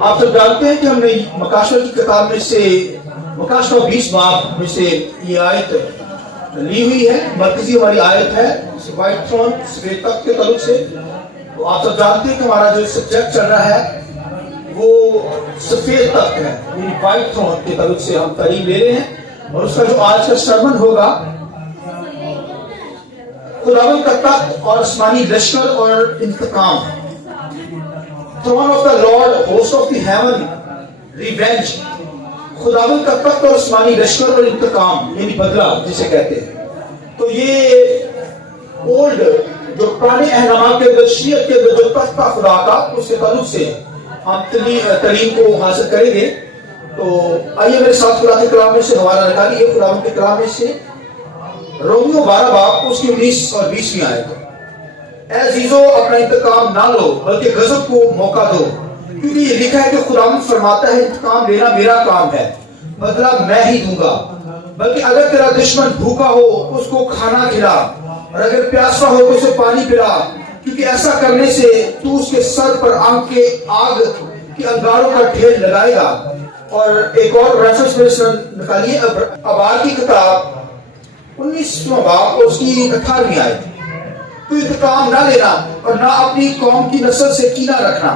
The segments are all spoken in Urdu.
آپ سب جانتے ہیں کہ ہم نے مکاشفہ کی کتاب میں سے مکاشفہ 20 باب میں سے یہ آیت لی ہوئی ہے. مرکزی ہماری آیت ہے وائٹ تھرون سفید تخت کے تعلق سے. تو آپ سب جانتے ہیں کہ ہمارا جو سبجیکٹ چل رہا ہے وہ سفید تخت ہے, یعنی وائٹ تھرون کے تعلق سے ہم تعلیم لے رہے ہیں. اور اس کا جو آج کا سرمن ہوگا خداوند کا تخت اور آسمانی لشکر اور انتقام. throne of the Lord, host of the heaven, revenge. خداوند کا تخت اور آسمانی لشکر اور انتقام یعنی بدلہ جسے کہتے ہیں. تو یہ اولڈ جو پرانے اہنامات کے اندر شریعت کے اندر جو تخت تھا خدا کا, اس کے تعلق سے ہم تعلیم کو حاصل کریں گے. تو آئیے میرے ساتھ خدا کے کلام میں سے حوالہ نکالیے. خداوند کے کلام میں سے رومیو 12 باب اس کی 19 اور 20 آیت. اے عزیزو اپنا انتقام نہ لو بلکہ غضب کو موقع دو, کیونکہ یہ لکھا ہے کہ خداوند فرماتا ہے انتقام لینا میرا کام ہے, بدلہ میں ہی دوں گا. بلکہ اگر تیرا دشمن بھوکا ہو اس کو کھانا کھلا, اور اگر پیاسا ہو تو اسے پانی پلا, کیونکہ ایسا کرنے سے تو اس کے سر پر آگ کے انگاروں کا ڈھیر لگائے گا. اور ایک اور ریفرنس میں نکالیے ابار کی کتاب 19واں باب اور اس کی 18ویں آیت. تو انتقام نہ لینا اور نہ اپنی قوم کی نسل سے کینہ رکھنا,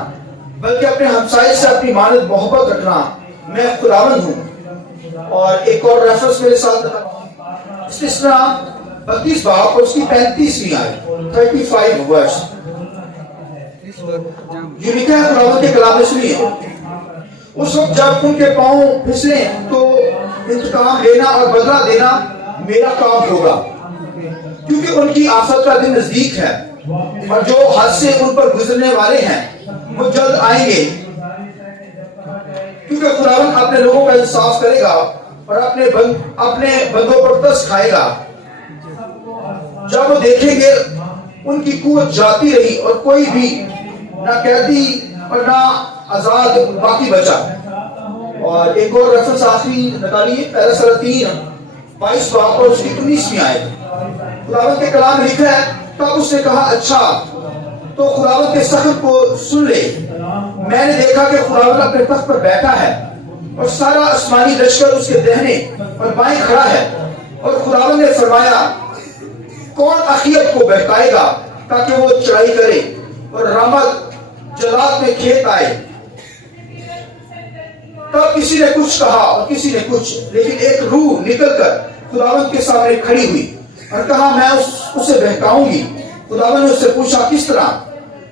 بلکہ اپنے ہمسائے سے اپنی مانند محبت رکھنا, میں خداوند ہوں. اور ایک اور ریفرنس میرے ساتھ استثنا 32 باب اور اس کی 35ویں آیت 35 ورس. یہ لکھا ہے خداوند کے کلام میں, سنیے. اس وقت جب ان کے پاؤں پھسلیں تو انتقام لینا اور بدلہ دینا میرا کام ہوگا, کیونکہ ان کی آفت کا دن نزدیک ہے, اور جو حادثے ان پر گزرنے والے ہیں وہ جلد آئیں گے. کیونکہ خداوند اپنے لوگوں کا انصاف کرے گا اور اپنے بندوں پر دست کھائے گا. جب وہ دیکھیں گے ان کی قوت جاتی رہی اور کوئی بھی نہ قیدی اور نہ آزاد باقی بچا. اور ایک اور ریفرنس آخری نکالیے پہلا سلاطین 22 باب اور اس کی 19ویں آیت. خداوند کے کلام میں لکھا ہے تب اس نے کہا اچھا تو خداوند کے سخت کو سن لے. میں نے دیکھا کہ خداوند اپنے تخت پر بیٹھا ہے اور سارا آسمانی لشکر اس کے دہنے اور بائیں کھڑا ہے. اور خداوند نے فرمایا کون اخیت کو بہکائے گا تاکہ وہ چڑھائی کرے اور رامت جلات میں کھیت آئے. تب کسی نے کچھ کہا اور کسی نے کچھ, لیکن ایک روح نکل کر خداوند کے سامنے کھڑی ہوئی اور کہا میں اسے بہکاؤں گی. خداوند نے اس سے پوچھا کس طرح؟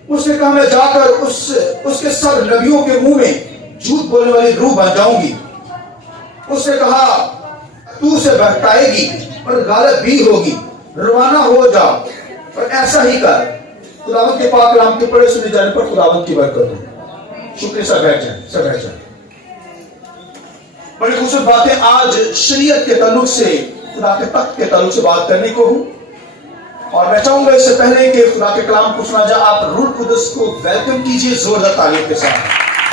اس نے کہا میں جا کر اس کے سب نبیوں کے منہ میں جھوٹ بولنے والی روح بن جاؤں گی. اس نے کہا تو اسے بہکائے گی اور غالب بھی ہوگی, روانہ ہو جا اور ایسا ہی کر. خداوند کے پاک کلام کے پڑھے سنے جانے پر خداوند کی برکت ہو. شکریہ. سب بیٹھ جائیں. بڑی خوبصورت باتیں آج شریعت کے تعلق سے خدا کے تخت کے تعلق سے بات کرنے کو ہوں. اور میں چاہوں گا اس سے پہلے کہ خدا کے کلام کو سنا جائے آپ روح القدس کو ویلکم کیجئے زوردار تعریف کے ساتھ.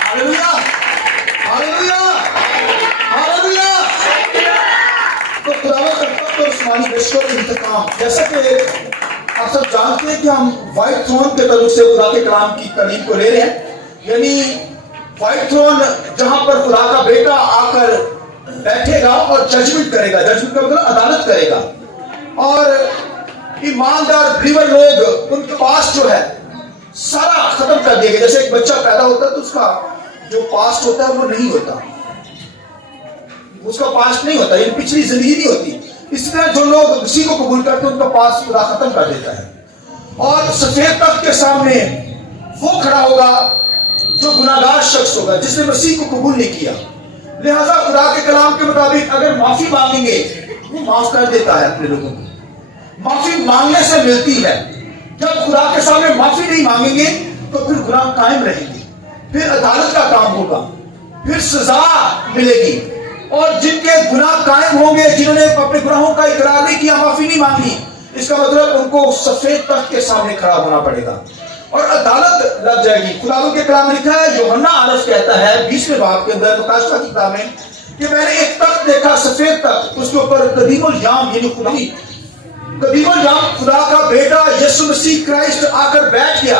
Hallelujah hallelujah hallelujah. تو خداوند کا تخت اور آسمانی لشکر انتقام, جیسا کہ آپ سب جانتے ہیں کہ ہم وائٹ تھرون کے تعلق سے خدا کے کلام کی تعلیم کو لے رہے ہیں. یعنی وائٹ تھرون جہاں پر خدا کا بیٹا آ کر بیٹھے گا اور ججمنٹ کرے گا. ججمنٹ کا مطلب عدالت کرے گا. اور ایماندار بلیور لوگ ان کے پاس جو ہے سارا ختم کر دیا گیا. جیسے ایک بچہ پیدا ہوتا ہے تو اس کا جو پاسٹ ہوتا ہے وہ نہیں ہوتا, اس کا پاسٹ نہیں ہوتا, یعنی پچھلی زندگی نہیں ہوتی. اس طرح جو لوگ اسی کو قبول کرتے ہیں ان کا پاسٹ خدا ختم کر دیتا ہے. اور سفید تخت کے سامنے وہ کھڑا ہوگا جو گناہگار شخص ہوگا جس نے مسیح کو قبول نہیں کیا. لہذا خدا کے کلام کے مطابق اگر معافی مانگیں گے وہ معاف کر دیتا ہے اپنے لوگوں کو. معافی مانگنے سے ملتی ہے. جب خدا کے سامنے معافی نہیں مانگیں گے تو پھر گناہ قائم رہیں گے, پھر عدالت کا کام ہوگا, پھر سزا ملے گی. اور جن کے گناہ قائم ہوں گے, جنہوں نے اپنے گناہوں کا اقرار نہیں کیا, معافی نہیں مانگی, اس کا مطلب ان کو سفید تخت کے سامنے کھڑا ہونا پڑے گا اور عدالت لگ جائے گی. خداوند کے کلام میں لکھا ہے, یوحنا عارف کہتا ہے 20ویں باب کے اندر مکاشفہ کی کتاب میں کہ میں نے ایک تخت دیکھا, سفید تخت, اس کے اوپر قدیم الیام یعنی خدا کا بیٹا یسوع مسیح کرائسٹ آ کر بیٹھ گیا.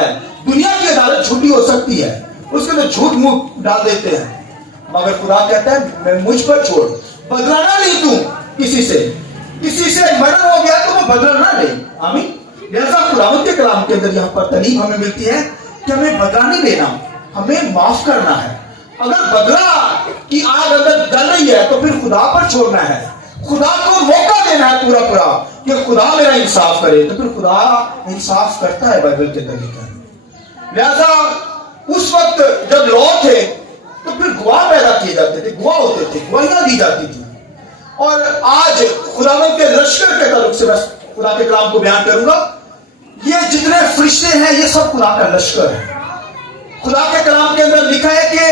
ہے. دنیا کی عدالت جھوٹی ہو سکتی ہے, اس کے تو جھوٹ منہ ڈال دیتے ہیں, مگر خدا کہتا ہے میں مجھ پر چھوڑ, بدلانا نہیں تو کسی سے مرڈر ہو گیا تو وہ بدلا نہ لے. آمین. لہذا خداوند کے کلام کے اندر یہاں پر تعلیم ہمیں ملتی ہے کہ ہمیں بدلا نہیں لینا, ہمیں معاف کرنا ہے. اگر بدلا کی آگ اندر گل رہی ہے تو پھر خدا پر چھوڑنا ہے, خدا کو موقع دینا ہے پورا کہ خدا میرا انصاف کرے, تو پھر خدا انصاف کرتا ہے. بائبل کے اندر لکھا ہے. لہذا اس وقت جب لو تھے تو پھر گواہ پیدا کیے جاتے تھے, گواہ ہوتے تھے, گواہیاں دی جاتی تھی. اور آج خداوند کے لشکر کے تعلق سے بس خدا کے کلام کو بیان کروں گا. یہ جتنے فرشتے ہیں یہ سب خدا کا لشکر ہے. خدا کے کلام کے اندر لکھا ہے کہ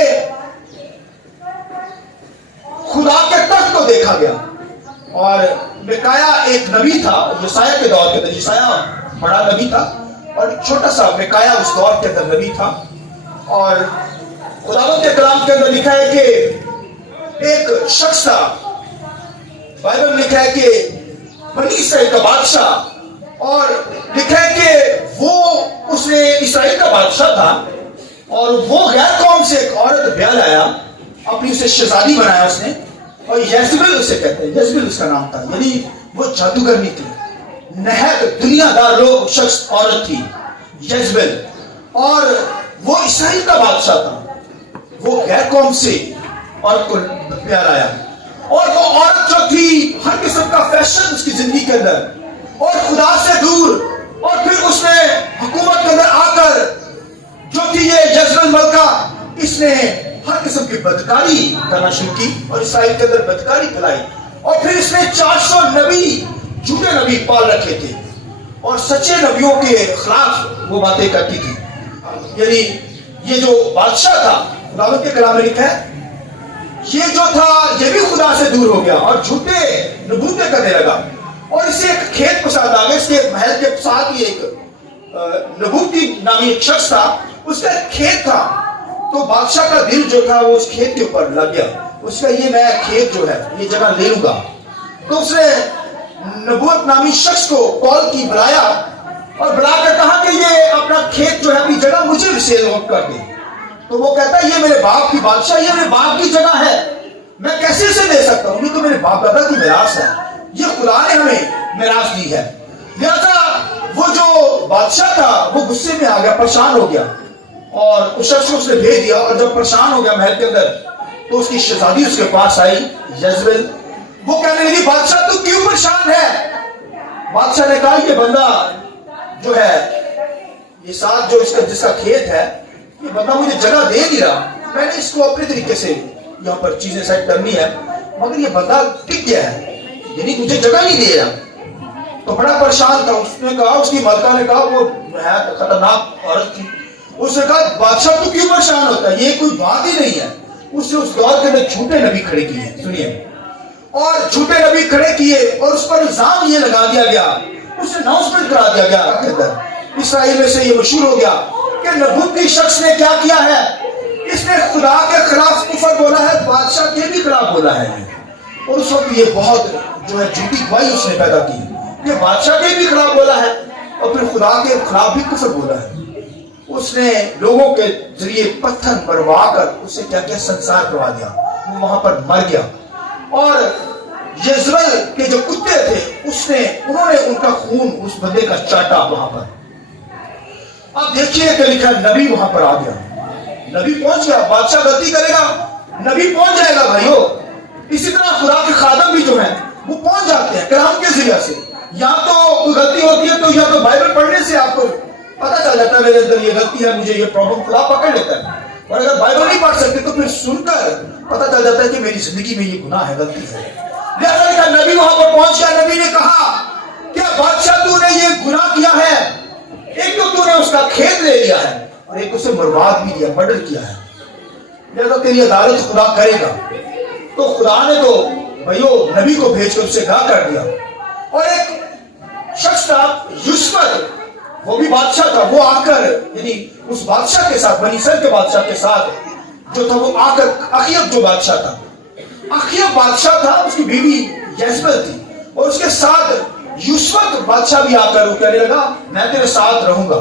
خدا کے تخت کو دیکھا گیا, اور میکایا ایک نبی تھا یسایہ کے دور کے اندر. یسایہ بڑا نبی تھا اور چھوٹا سا میکایا اس دور کے اندر نبی تھا. اور خداوند کے کلام کے اندر لکھا ہے کہ ایک شخص تھا, بائبل میں لکھا ہے کہ بنی اسرائیل کا بادشاہ, اور لکھا ہے کہ وہ اس نے اسرائیل کا بادشاہ تھا, اور وہ غیر قوم سے ایک عورت بیاہ لایا, اپنی اسے شہزادی بنایا اس نے, اور یزبل اسے کہتے ہیں, یزبل اس کا نام تھا, یعنی وہ جادوگرنی تھی, نہایت دنیا دار لوگ شخص عورت تھی یزبل. اور وہ اسرائیل کا بادشاہ تھا, وہ غیر قوم سے عورت کو بیاہ لایا, اور وہ عورت جو تھی ہر قسم کا فیشن اس کی زندگی کے اندر, اور خدا سے دور, اور پھر اس نے حکومت کے اندر آ کر جو تھی یہ یزبل ملکہ, اس نے ہر قسم کی بدکاری کرنا شروع کی اور اسرائیل کے اندر بدکاری پھیلائی. اور پھر اس نے 400 نبی, جھوٹے نبی پال رکھے تھے, اور سچے نبیوں کے خلاف وہ باتیں کرتی تھی. یعنی یہ جو بادشاہ تھا, خداوند کے کلام میں لکھا ہے یہ جو تھا یہ بھی خدا سے دور ہو گیا اور جھوٹے نبوتیں کرنے لگا. اور اسے ایک کھیت پسند آ گیا, اس کے محل کے ساتھ ہی ایک نبوتی نامی ایک شخص تھا, اس کا ایک کھیت تھا. تو بادشاہ کا دل جو تھا وہ اس کھیت کے اوپر لگ گیا, اس کا یہ میں کھیت جو ہے یہ جگہ لے لوں گا. تو اس نے نبوت نامی شخص کو کال کی, بلایا, اور بلا کر کہا کہ یہ اپنا کھیت جو ہے اپنی جگہ مجھے سیل کر دے. تو وہ کہتا ہے یہ میرے باپ کی بادشاہ, یہ میرے باپ کی جگہ ہے, میں کیسے اسے دے سکتا ہوں, یہ تو میرے باپ دادا کی میراث ہے, یہ خدا نے ہمیں میراث دی ہے. لہذا وہ جو بادشاہ تھا وہ غصے میں آ گیا, پریشان ہو گیا, اور اس شخص کو اس نے بھیج دیا. اور جب پریشان ہو گیا محل کے اندر, تو اس کی شہزادی اس کے پاس آئی یزبل. وہ کہنے لگی بادشاہ تو کیوں پریشان ہے؟ بادشاہ نے کہا یہ بندہ جو ہے, یہ ساتھ جو اس کا جس کا کھیت ہے, یہ بندہ مجھے جگہ دے نہیں رہا, میں نے اس کو اپنے طریقے سے یہاں پر چیزیں سیٹ کرنی ہے, مگر یہ بندہ ٹک گیا ہے, یعنی مجھے جگہ نہیں دے رہا. تو بڑا پریشان تھا. اس نے کہا, اس کی ملکہ نے کہا, وہ خطرناک عورت تھی, اس نے کہا بادشاہ تو کیوں پریشان ہوتا ہے, یہ کوئی بات ہی نہیں ہے. اس نے اس دور کے اندر جھوٹے نبی کھڑے کیے, سنیے, اور جھوٹے نبی کھڑے کیے, اور اس پر الزام یہ لگا دیا گیا, اسے اناؤنسمنٹ کرا دیا گیا کے اندر, اسرائیل میں سے یہ مشہور ہو گیا کہ نبوتی شخص نے کیا کیا ہے, اس نے خدا کے خلاف کفر بولا ہے, بادشاہ کے بھی خلاف بولا ہے. اور اس وقت یہ بہت جو ہے جھوٹی گواہی اس نے پیدا کی کہ بادشاہ کے بھی خلاف بولا ہے اور پھر خدا کے خلاف بھی کفر بولا ہے. اس نے لوگوں کے ذریعے پتھر مروا کر اسے کیا کیا سنسار کروا دیا, وہ وہاں پر مر گیا. اور یزبل کے جو کتے تھے انہوں نے ان کا خون اس بندے کا چاٹا وہاں پر. اب دیکھیے کہ لکھا نبی وہاں پر آ گیا, نبی پہنچ گیا. بادشاہ غلطی کرے گا, نبی پہنچ جائے گا بھائیو. اسی طرح خدا کے خادم بھی جو ہیں وہ پہنچ جاتے ہیں کلام کے ذریعے سے. یا تو کوئی غلطی ہوتی ہے تو یا تو بائبل پڑھنے سے آپ کو پتہ چل جاتا ہے میرے اندر یہ غلطی ہے, مجھے یہ پرابلم خدا پکڑ لیتا ہے. اور اگر بائبل نہیں پڑھ سکتے تو پھر سن کر پتہ چل جاتا ہے کہ میری زندگی میں یہ گناہ ہے, غلطی ہے. لہذا نبی وہاں پر پہنچ گیا. نبی نے کہا کیا بادشاہ تو نے یہ گناہ کیا ہے, ایک تو نے اس کا کھیت لے لیا ہے اور ایک اسے برباد بھی کیا, مرڈر کیا ہے. لہذا تیری عدالت خدا کرے گا. تو خدا نے تو بھائیو نبی کو بھیج کر اسے گواہ کر دیا. اور ایک شخص تھا یوسف, وہ بھی بادشاہ تھا, وہ آ کر یعنی اس بادشاہ کے ساتھ, بنی اسرائیل کے بادشاہ کے ساتھ جو تھا, وہ آ کر اخیب جو بادشاہ تھا, اخیب بادشاہ تھا, اس کی بیوی یزبل تھی, اور اس کے ساتھ یوسف بادشاہ بھی آ کر وہ کہنے لگا میں تیرے ساتھ رہوں گا.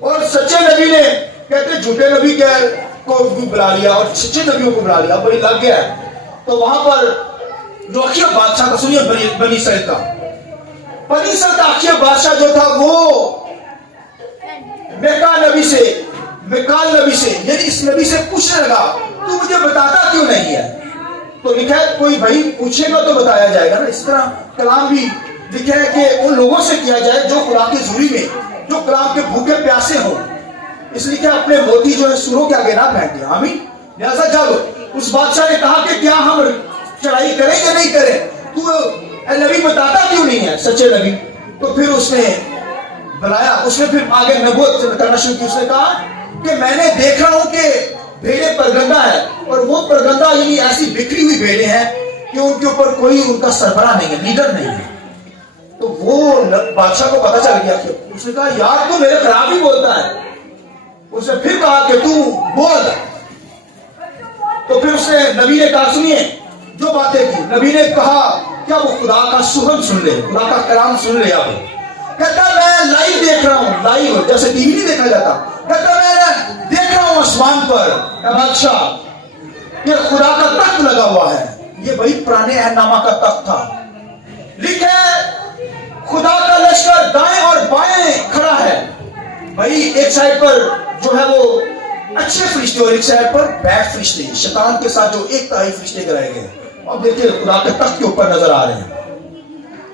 اور سچے نبی نے کہتے جھوٹے نبی کو بھی بلا لیا اور سچے نبیوں کو بلا لیا، بڑی لگ گیا ہے. تو وہاں پر جو اخیہ بادشاہ کا، سنیے بنی اسرائیل کا، بنی اسرائیل کا اخیہ بادشاہ جو تھا وہ میکال نبی سے یعنی اس نبی سے پوچھنے لگا تو مجھے بتاتا کیوں نہیں ہے؟ تو لکھا ہے کوئی بھائی پوچھے گا تو بتایا جائے گا نا. اس طرح کلام بھی لکھا ہے کہ ان لوگوں سے کیا جائے جو خدا کی حضوری میں، جو کلام کے بھوکے پیاسے ہوں. اس لیے کہ اپنے موتی جو ہے سوروں کے آگے نہ پھینکے. آمین. لہذا جب اس بادشاہ نے کہا کہ کیا ہم چڑھائی کریں یا نہیں کریں، تو اے نبی بتاتا کیوں نہیں ہے، سچے نبی؟ تو پھر اس نے بلایا، اس نے پھر آگے نبوت بتانا شروع کی. اس نے کہا کہ میں نے دیکھا ہوں کہ بھیڑیں پرگندہ ہے، اور وہ پرگندہ یعنی ایسی بکھری ہوئی بھیڑیں ہیں کہ ان کے اوپر کوئی ان کا سربراہ نہیں ہے، لیڈر نہیں ہے. تو وہ بادشاہ کو پتا چل گیا کہ اس نے کہا یار تو میرے خلاف ہی بولتا ہے. اس نے پھر کہا کہ تو بول. تو پھر اس نے نبی نے کہا سنیے جو باتیں کی. نبی نے کہا کیا وہ خدا کا سخن سن لے، خدا کا کلام سن لے. آپ کہتا میں لائیو دیکھ رہا ہوں، لائیو جیسے ٹی وی نہیں دیکھا جاتا. کہتا میں دیکھ رہا ہوں آسمان پر اے بادشاہ کہ خدا کا تخت لگا ہوا ہے. یہ بھائی پرانے عہد نامہ کا تخت تھا. لکھے خدا کا لشکر دائیں اور بائیں کھڑا ہے. بھائی ایک سائڈ پر جو ہے وہ اچھے فرشتے اور ایک سائڈ پر بیڈ فرشتے، شیطان کے ساتھ جو ایک تہائی فرشتے کرائے گئے. اب دیکھیں خدا کے تخت کے اوپر نظر آ رہے ہیں.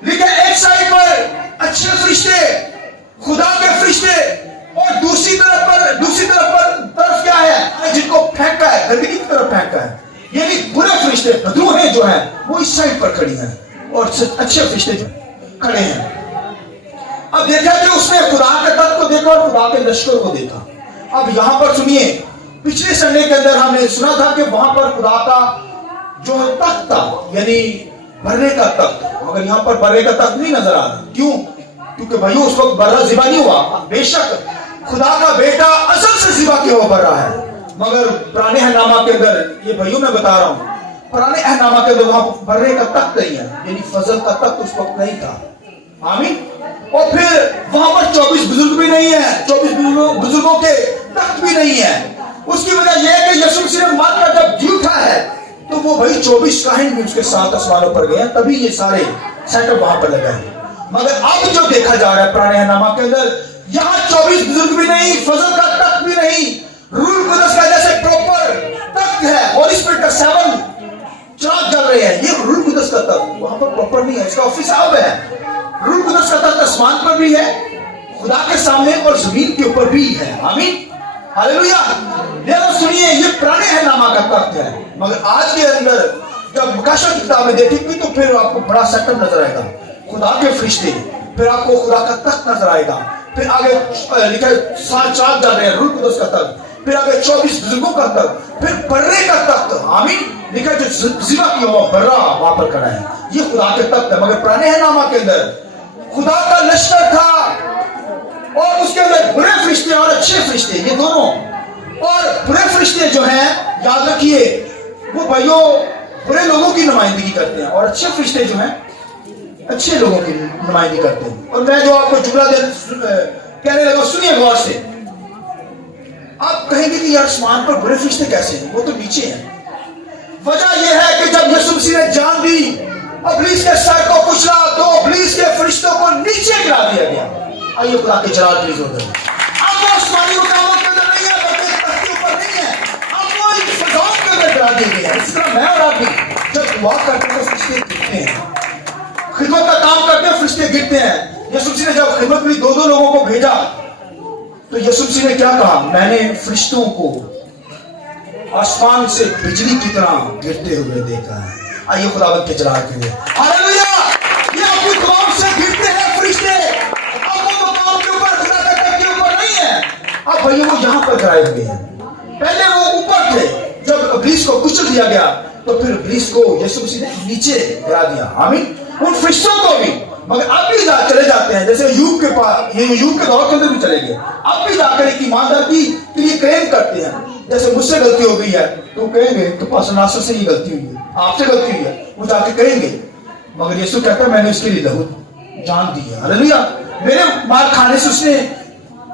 لیکن ایک سائڈ پر اچھے فرشتے، خدا کے فرشتے، اور دوسری طرف کیا ہے جن کو پھینکا ہے، گندگی کی طرف پھینکا ہے. یعنی برے فرشتے، بدروہیں جو ہیں وہ اس سائڈ پر کھڑی ہیں اور اچھے فرشتے جو کھڑے ہیں. اب دیکھا کہ اس نے خدا کے تخت کو دیکھا اور خدا کے لشکر کو دیکھا. اب یہاں پر سنیے پچھلے سنڈے کے اندر ہم نے سنا تھا کہ وہاں پر خدا کا جو تخت تھا یعنی برے کا تخت، مگر یہاں پر برے کا تخت نہیں نظر آ رہا. کیوں؟ کیونکہ بھائی اس وقت برا ذبح نہیں ہوا. بے شک خدا کا بیٹا ازل سے ذبح کیا ہوا برا ہے، مگر پرانے عہد نامہ کے اندر یہ بھائیوں میں بتا رہا ہوں پرانے عہد نامہ کے اندر وہاں برے کا تخت نہیں ہے، یعنی فضل کا تخت اس وقت نہیں تھا. آمین. اور پھر وہاں پر 24 بزرگ بھی نہیں ہے، 24 بزرگوں کے تخت بھی نہیں ہے. اس کی وجہ یہ ہے کہ یسوع مسیح نے مر کر جب جی اٹھا ہے تو وہ بھائی 24 کاہن بھی اس کے ساتھ آسمانوں پر گئے ہیں، تبھی یہ سارے سیٹ اپ وہاں پر لگا ہے. مگر اب جو دیکھا جا رہا ہے پرانے عہد نامہ کے اندر، یہاں 24 بزرگ بھی نہیں، فضل کا تخت بھی نہیں. روح القدس کا جیسے پراپر تخت ہے، ہولی اسپرٹ کا 7 چراغ جل رہے ہیں، یہ روح القدس کا تخت وہاں پر پراپر نہیں ہے. اس کا آفس اب ہے. روح القدس کا تخت آسمان پر بھی ہے، خدا کے سامنے اور زمین کے اوپر بھی ہے. آمین. ہاللویا. لیکن سنیے یہ پرانے عہد نامہ کا تخت ہے، مگر آج کے اندر جب مکاشفہ کی کتابیں دیکھیں گے تو پھر آپ کو بڑا سیٹ اپ نظر آئے گا. خدا کے فرشتے، پھر آپ کو خدا کا تخت نظر آئے گا. پھر آگے لکھا ہے 7 چاند جا رہے ہیں، روح القدس کا تخت. پھر آگے 24 بزرگوں کا تخت، پھر برے کا تخت. آمین. لکھا ہے جو ذبح کیا ہوا برا وہاں پر کھڑا ہے. یہ خدا کے تخت ہے. مگر پرانے عہد نامہ کے اندر خدا کا لشکر تھا اور اس کے اندر برے فرشتے اور اچھے فرشتے، یہ دونوں. اور برے فرشتے جو ہیں یاد رکھیے وہ بھائیوں برے لوگوں کی نمائندگی کرتے ہیں، اور اچھے فرشتے جو ہیں اچھے لوگوں کی نمائندگی کرتے ہیں. اور میں جو آپ کو جملہ کہنے لگا سنیے غور سے. آپ کہیں گے کہ یار آسمان پر برے فرشتے کیسے ہیں، وہ تو نیچے ہیں. وجہ یہ ہے کہ جب یسوع مسیح نے جان دی ابلیس کے سر کو کچلا تو ابلیس کے فرشتوں کو نیچے گرا دیا گیا. آئیے خدا کے جلال کی عزت ہے. اب وہ آسمانی مقامات کے اندر نہیں ہے، بلکہ تخت کے اوپر نہیں ہے، اب وہ ان فضاؤں کے اندر گرا دیے گئے ہیں. اس طرح میں اور آپ بھی جب دعا کرتے ہیں تو فرشتے گرتے ہیں، خدمت کا کام کرتے ہیں فرشتے گرتے ہیں. یسوع مسیح نے جب خدمت میں 2 لوگوں کو بھیجا تو یسوع مسیح نے کیا کہا؟ میں نے فرشتوں کو آسمان سے بجلی کی طرح گرتے ہوئے دیکھا ہے. آئیے خداوند کے جلال کے لیے ہاللویا. یہ اپنی قوم سے گرتے ہیں فرشتے. اب وہ مقام کے اوپر خدا کے تخت کے اوپر نہیں ہے، اب بھائی وہ یہاں پر گرائے ہوئے ہیں. پہلے وہ اوپر تھے، جب ابلیس کو کچل دیا گیا تو پھر ابلیس کو یسوع مسیح نے نیچے گرا دیا. آمین. ان فرشتوں کو بھی. مگر اب بھی چلے جاتے ہیں، جیسے ایوب کے پاس، یہ ایوب کے دور کے اندر بھی چلے گئے. اب بھی جا کر ایک ایمانداری کے لیے کلیم کرتے ہیں. جیسے مجھ سے غلطی ہو گئی ہے تو کہیں گے کہ پاسٹر ناصر سے یہ غلطی ہوئی ہے، آپ سے غلطی ہوئی ہے، وہ جا کے کہیں گے. مگر یسوع کہتا ہے میں نے اس کے لیے لہو جان دی ہے. ہاللویا. میرے مار کھانے سے اس نے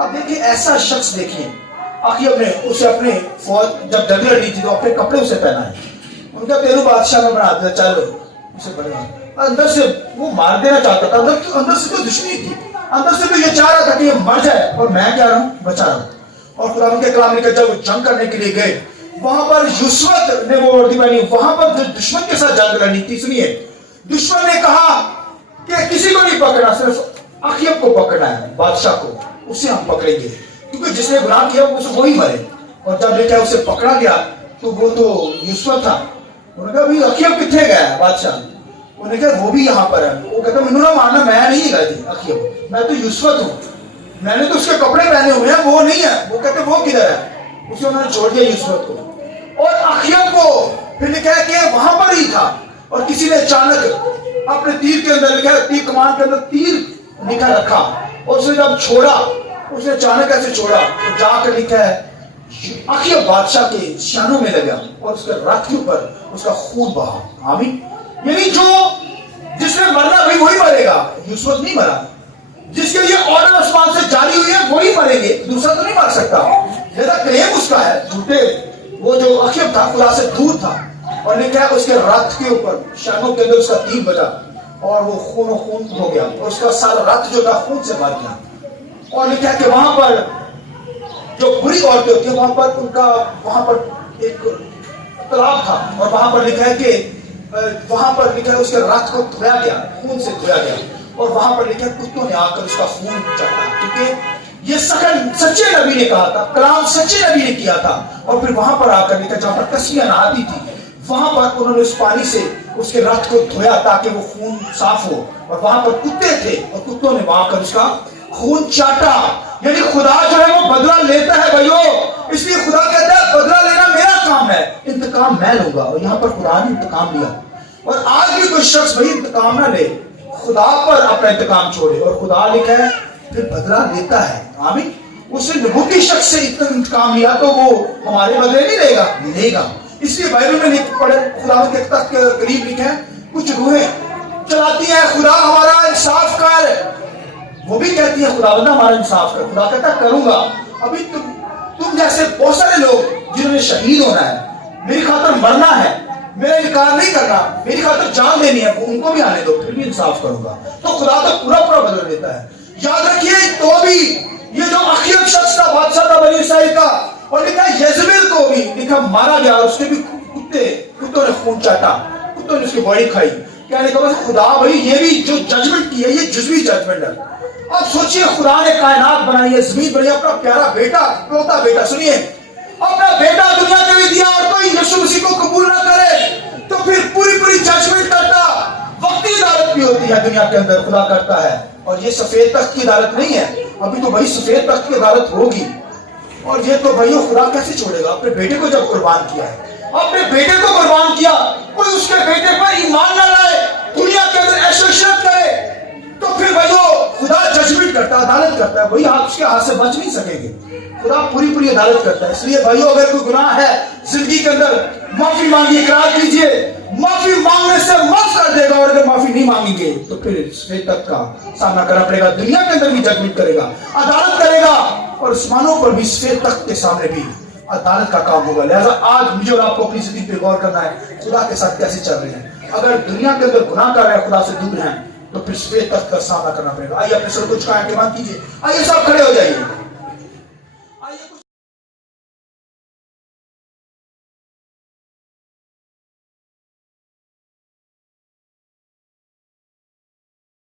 اب دیکھیں ایسا شخص دیکھیں، اخیب نے اسے اپنے فوج جب جنگ لڑی تھی تو اپنے کپڑے اسے پہنائے، ان کا تیرو بادشاہ میں بنا دیا، چلو اسے بڑھا اندر سے وہ مار دینا چاہتا تھا، اندر سے تو دشمنی تھی، اندر سے تو یہ چاہ رہا تھا کہ یہ مر جائے اور میں کیا رہا ہوں، بچا رہا ہوں۔ اور خدا کے کلام نے کہا جب وہ جنگ کرنے کے لیے گئے وہاں پر یوسف نے وہ وردی پہنی، وہاں پر جو دشمن کے ساتھ جنگ لڑنی تھی، سنیے دشمن نے کہا کہ کسی کو نہیں پکڑنا، صرف اخیب کو پکڑنا ہے، بادشاہ کو، اسے ہم پکڑیں گے کیونکہ جس نے گناہ کیا وہی مرے۔ اور جب دیکھا اسے پکڑا گیا تو وہ تو یوسف تھا، انہوں نے کہا بھائی اخیب کتنے گیا ہے بادشاہ، انہوں نے کہا وہ بھی یہاں پر ہے، وہ کہتا انہوں نے ماننا میں نہیں گئے تھے اخیب، میں تو یوسف ہوں، میں نے تو اس کے کپڑے پہنے ہوئے ہیں، وہ نہیں ہے، وہ کہتے وہ کدھر ہے، اسے انہوں نے چھوڑ دیا یوسف کو۔ اور اخیب کو پھر لکھا ہے کہ وہاں پر ہی تھا اور کسی نے اچانک اپنے تیر کے اندر لکھا ہے، تیر کمان کے اندر تیر لکھا رکھا اور اسے جب چھوڑا، اس نے اچانک ایسے چھوڑا تو جا کر لکھا ہے اخیب بادشاہ کے شانوں میں لگا اور اس کے راتھ کے اوپر اس کا خون بہا۔ آمین۔ یعنی جو جس نے مرنا بھی وہی مرے گا، یوسف نہیں مرا، جس کے لیے آرڈر آسمان سے جاری ہوئی ہے وہی مریں گے، دوسرا تو نہیں مر سکتا، لہذا کلیم اس کا ہے جھوٹے۔ وہ جو اخیب تھا خدا سے دور تھا اور لکھا ہے اس کے راتھ کے اوپر شانوں کے اندر اس کا تیر بجا اور وہ خون و خون ہو گیا اور اس کا سارا راتھ جو تھا خون سے بھر گیا۔ اور لکھا ہے کہ وہاں پر جو بری عورتیں ہوتی ہیں وہاں پر ایک تالاب تھا اور وہاں پر لکھا ہے کہ وہاں پر لکھا ہے اس کے راتھ کو دھویا گیا، خون سے دھویا گیا اور وہاں پر لکھا ہے کتوں نے آ کر اس کا خون چٹا، کیونکہ یہ سچے نبی نے کہا تھا، کلام سچے نبی نے کیا تھا۔ اور پھر وہاں پر آ کر لکھا جہاں پر کسیاں نہاتی تھی وہاں پر انہوں نے اس پانی سے اس کے راتھ کو دھویا تاکہ وہ خون صاف ہو، اور وہاں پر کتے تھے اور کتوں نے وہاں کر اس کا خون چاٹا۔ یعنی خدا جو ہے وہ بدلہ لیتا ہے بھائیو، اس لیے خدا کہتا ہے بدلہ لینا میرا کام ہے، انتقام میں لوں گا، اور یہاں پر خدا نے انتقام لیا۔ اور آج بھی کوئی شخص بھائی انتقام نہ لے، خدا پر اپنا انتقام چھوڑے، اور خدا لکھا ہے پھر بدلہ لیتا ہے۔ آمین۔ اس نے نبوتی شخص سے اتنا انتقام لیا تو وہ ہمارے بدلے نہیں لے گا، لے گا۔ اس لیے بائبل میں پڑھے خدا کے تخت کے قریب لکھا ہے کچھ روحیں چلاتی ہیں خدا ہمارا انصاف کر، وہ بھی کہتی ہیں خدا بندہ ہمارا انصاف کر، خدا کہتا کروں گا۔ ابھی تم جیسے بہت سارے لوگ جنہوں نے شہید ہونا ہے، میری خاطر مرنا ہے، میرا انکار نہیں کرنا، میری خاطر جان دینی ہے، ان کو بھی آنے دو، پھر بھی انصاف کروں گا۔ تو خدا تو پورا بدل دیتا ہے۔ یاد رکھیے تو بھی یہ جو اخیب شخص تھا بادشاہ تھا بنی اسرائیل کا، اور لکھا یزبیل کو بھی لکھا مارا گیا، اس کے بھی کتوں نے خون چاٹا، کتوں نے اس کی باڈی کھائی۔ کہنے کا بس خدا بھائی یہ بھی جو ججمنٹ کی ہے یہ جزوی ججمنٹ ہے۔ اب سوچئے خدا نے کائنات بنائی ہے، زمین بنائی، اپنا پیارا بیٹا، اکلوتا بیٹا، سنیے اپنا بیٹا دنیا کے لیے دیا، اور کوئی یسوع مسیح کو قبول نہ کرے تو پھر پوری ججمنٹ کرتا۔ وقتی عدالت بھی ہوتی ہے دنیا کے اندر، خدا کرتا ہے، اور یہ سفید تخت کی عدالت نہیں ہے، ابھی تو بھائی سفید تخت کی عدالت ہوگی۔ اور یہ تو بھائیو خدا کیسے چھوڑے گا اپنے بیٹے کو جب قربان کیا ہے، اپنے بیٹے کو قربان کیا، کوئی اس کے بیٹے پر ایمان نہ لائے، دنیا کے اندر عیش و عشرت کرے، تو پھر بھائیو خدا ججمنٹ کرتا ہے، عدالت کرتا ہے، وہی آپ اس کے ہاتھ سے بچ نہیں سکیں گے، خدا پوری عدالت کرتا ہے۔ اس لیے بھائیو اگر کوئی گناہ ہے زندگی کے اندر، معافی مانگیے، اقرار کیجئے، معافی مانگنے سے معاف کر دے گا، اور اگر معافی نہیں مانگیں گے تو پھر سفید تخت کا سامنا کرنا پڑے گا، دنیا کے اندر بھی ججمنٹ کرے گا، عدالت کرے گا، اور آسمانوں پر بھی سفید تخت کے سامنے بھی عدالت کا کام ہوگا۔ لہذا آج مجھے اور آپ کو اپنی زندگی پہ غور کرنا ہے، خدا کے ساتھ کیسے چل رہے ہیں۔ اگر دنیا کے اندر گناہ کر رہے ہیں، خدا سے دور ہیں، تو پھر سفید تخت کا سامنا کرنا پڑے گا۔ آئیے اپنے سر کو جھکائیں کے بات کیجیے، آئیے سب کھڑے ہو جائیے۔